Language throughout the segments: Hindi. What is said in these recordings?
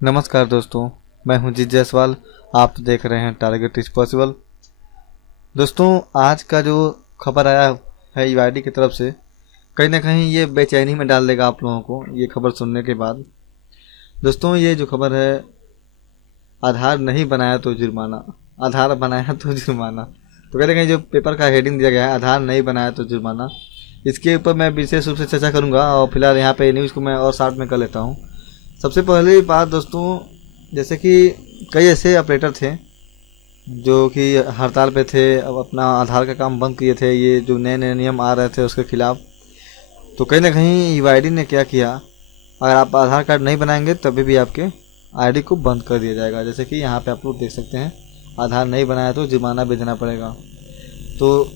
नमस्कार दोस्तों, मैं हूं जीत जायसवाल। आप देख रहे हैं टारगेट इज पॉसिबल। दोस्तों, आज का जो खबर आया है यूआईडी की तरफ से, कहीं ना कहीं ये बेचैनी में डाल देगा आप लोगों को ये खबर सुनने के बाद। दोस्तों, ये जो खबर है, आधार नहीं बनाया तो जुर्माना, आधार बनाया तो जुर्माना। तो कहीं ना कहीं जो पेपर का हेडिंग दिया गया है, आधार नहीं बनाया तो जुर्माना, इसके ऊपर मैं विशेष रूप से चर्चा करूंगा। और फिलहाल यहाँ पे न्यूज़ को मैं और शार्ट में कर लेता हूँ। सबसे पहली बात दोस्तों, जैसे कि कई ऐसे ऑपरेटर थे जो कि हड़ताल पे थे, अब अपना आधार का काम बंद किए थे, ये जो नए नए नियम आ रहे थे उसके खिलाफ। तो कहीं ना कहीं यूआईडी ने क्या किया, अगर आप आधार कार्ड नहीं बनाएंगे तभी भी आपके आईडी को बंद कर दिया जाएगा। जैसे कि यहाँ पे आप लोग देख सकते हैं, आधार नहीं बनाया तो जुर्माना भी देना पड़ेगा। तो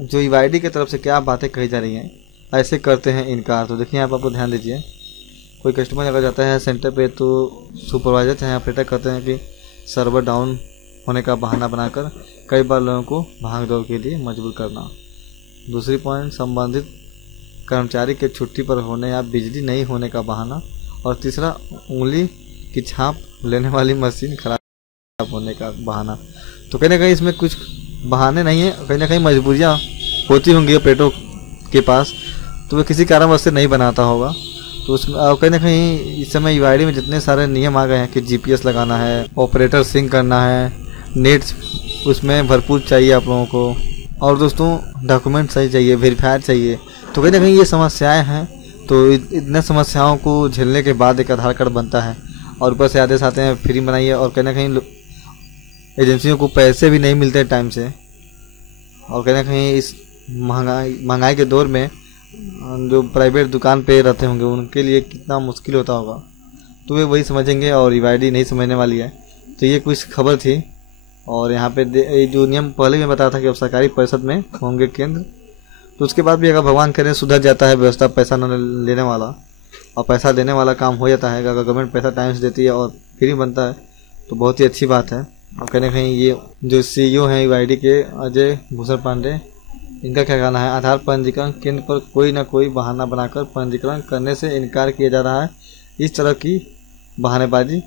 जो यूआईडी की तरफ से क्या बातें कही जा रही हैं, ऐसे करते हैं इनकार। तो देखिए, आप आपको ध्यान दीजिए, कोई कस्टमर अगर जाता है सेंटर पे तो सुपरवाइजर चाहे ऑपरेटर कहते हैं कि सर्वर डाउन होने का बहाना बनाकर कई बार लोगों को भाग दौड़ के लिए मजबूर करना। दूसरी पॉइंट, संबंधित कर्मचारी के छुट्टी पर होने या बिजली नहीं होने का बहाना। और तीसरा, उंगली की छाप लेने वाली मशीन खराब होने का बहाना। तो कहीं ना कहीं इसमें कुछ बहाने नहीं है, कहीं ना कहीं मजबूरियाँ होती होंगी ऑपरेटरों के पास, तो वह किसी कारणवश से नहीं बनाता होगा। तो उसमें कहीं ना कहीं इस समय यूआईडी में जितने सारे नियम आ गए हैं कि जीपीएस लगाना है, ऑपरेटर सिंक करना है, नेट उसमें भरपूर चाहिए आप लोगों को, और दोस्तों डॉक्यूमेंट सही चाहिए, वेरीफायर चाहिए। तो कहीं ना कहीं ये समस्याएं हैं। तो इतने समस्याओं को झेलने के बाद एक आधार कार्ड बनता है, और ऊपर से आदेश आते हैं फ्री बनाइए, और कहीं ना कहीं एजेंसियों को पैसे भी नहीं मिलते टाइम से। और कहीं ना कहीं इस महंगाई के दौर में जो प्राइवेट दुकान पे रहते होंगे उनके लिए कितना मुश्किल होता होगा, तो वे वही समझेंगे और यूआईडी नहीं समझने वाली है। तो ये कुछ खबर थी। और यहाँ पे जो नियम पहले मैं बताया था कि अब सरकारी परिषद में होंगे केंद्र, तो उसके बाद भी अगर भगवान करे सुधर जाता है व्यवस्था, पैसा न लेने वाला और पैसा देने वाला काम हो जाता है, अगर गवर्नमेंट पैसा टाइम से देती है और फ्री बनता है तो बहुत ही अच्छी बात है। और कहीं ना कहीं ये जो सीईओ हैं यूआईडी के, अजय भूषण पांडे, इनका क्या कहना है, आधार पंजीकरण केंद्र पर कोई ना कोई बहाना बनाकर पंजीकरण करने से इनकार किया जा रहा है। इस तरह की बहानेबाजी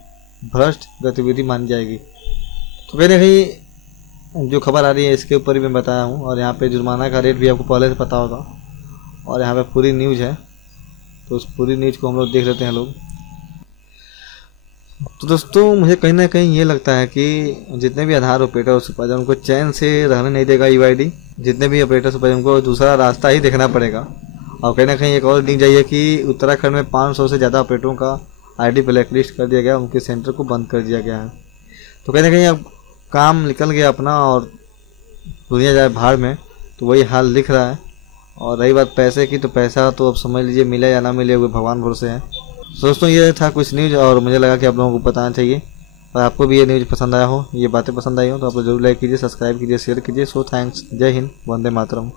भ्रष्ट गतिविधि मानी जाएगी। तो कहीं ना कहीं जो खबर आ रही है इसके ऊपर ही मैं बताया हूँ। और यहाँ पे जुर्माना का रेट भी आपको पहले से पता होगा, और यहाँ पे पूरी न्यूज़ है, तो उस पूरी न्यूज़ को हम लोग देख लेते हैं लोग। तो दोस्तों, मुझे कहीं ना कहीं ये लगता है कि जितने भी आधार ऑपरेटर सुपरवाइजर, उनको चैन से रहने नहीं देगा यूआईडी। जितने भी ऑपरेटर सुपरवाइजर, उनको दूसरा रास्ता ही देखना पड़ेगा। और कहीं ना कहीं एक और न्यूज़ चाहिए कि उत्तराखंड में 500 से ज़्यादा ऑपरेटरों का आईडी ब्लैक लिस्ट कर दिया गया, उनके सेंटर को बंद कर दिया गया है। तो कहीं ना कहीं अब काम निकल गया अपना और दुनिया जाए भाड़ में, तो वही हाल दिख रहा है। और रही बात पैसे की, तो पैसा तो अब समझ लीजिए मिले या ना मिले, हुए भगवान भरोसे हैं। तो दोस्तों, ये था कुछ न्यूज़, और मुझे लगा कि आप लोगों को बताना चाहिए। और आपको भी ये न्यूज़ पसंद आया हो, ये बातें पसंद आई हो, तो आप लोग जरूर लाइक कीजिए, सब्सक्राइब कीजिए, शेयर कीजिए। So thanks. जय हिंद, वंदे मातरम।